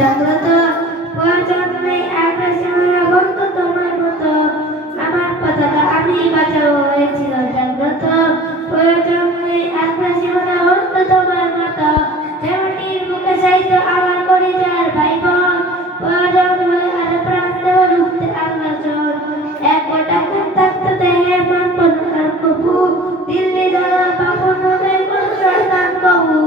জাগ্রত, প্রয়োজন নেই আকাশ সীমানা বন্ধু তোমার মতো, আমার পতাকা আমি বাঁচাবো হয়েছিল জাগ্রত, প্রয়োজন নেই আকাশ সীমানা বন্ধু তোমার মতো, যেমনির বুকে চাইতো আমার পরিচয়ের ভাই বোন, প্রয়োজন হলে আর প্রাণ দেওয়া রুখতে আল্লাহ জন, এক গোটা খান থাকতে দেহে মানব না কবু, দিল্লি দ্বারা বাবু নবে দান কবু,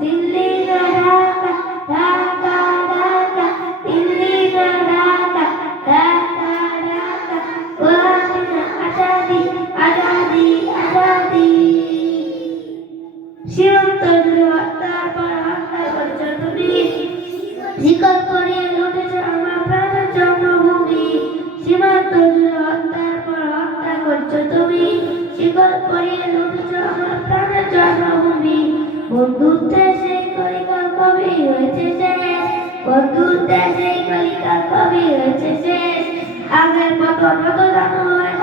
দিল্লি না ঢাকা ঢাকা ঢাকা, দিল্লি না ঢাকা ঢাকা ঢাকা, গোলামি না আজাদি আজাদি আজাদি। সীমান্ত জুড়ে হত্যার পর হত্যা করেছ তুমি, শিকল করিয়ে লুটেছ আমার প্রাণের জন্মভূমি, সীমান্ত জুড়ে হত্যার পর হত্যা করছো তুমি, শিকল করিয়ে লুটেছ আমার প্রাণের জন্মভূমি, বন্ধুত্বে সেই কলিকাল কবি হয়েছে শেষ, বন্ধুত্বে সেই কলিকাল কবি হয়েছে শেষ, আগের মতো নত জানো হয়